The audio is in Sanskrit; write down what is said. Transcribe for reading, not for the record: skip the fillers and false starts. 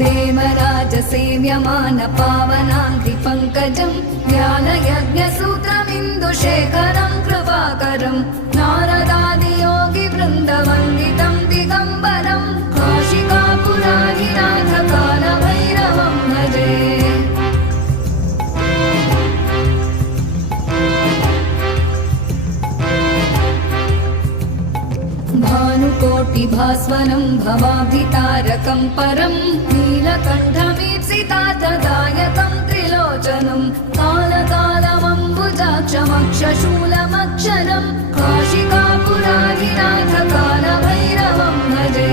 देवराजसेव्यमान पावनाङ्घ्रिपङ्कजं ज्ञानयज्ञसूत्रमिन्दुशेखरं कृपाकरं नारदादियोगिवृन्दवन्दितं दिगम्बरं काशिकापुराधिनाथ कालभैरवं भजे। भानुकोटिभास्वनं भवाभितारकं परं नीलकण्ठमीप्सितार्थदायकं त्रिलोचनं कालकालमम्बुजाक्षमक्षशूलमक्षरं काशिकापुराधिनाथ कालभैरवं भजे।